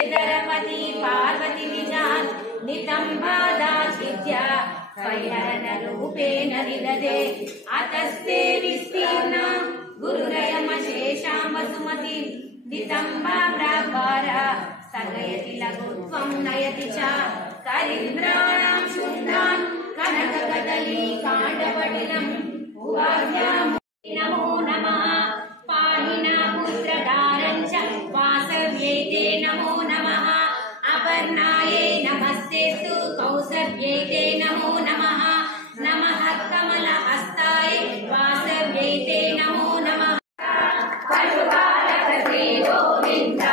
विद्यधरपति पार्वती निजान् नितम्बादाचित्य स्वयनरूपेण निदधे अतस्ते विस्तीर्ण गुरुरयमशेषां वसुमती नितम्बा प्राकार स्थगयति लघुत्वं नयति च करीन्द्राणां शुद्धान् कनककदली काण्डपटिलम् उवाद्यां नमो नमः पाणिना पुत्रधारं च वासव्यै ते नमो नमः अपर्णायै नमस्तेस्तु कौसव्यै ते नमो नमः नमः कमलहस्ताय वासव्यै ते नमो नमः पशुपालक श्री गोविन्द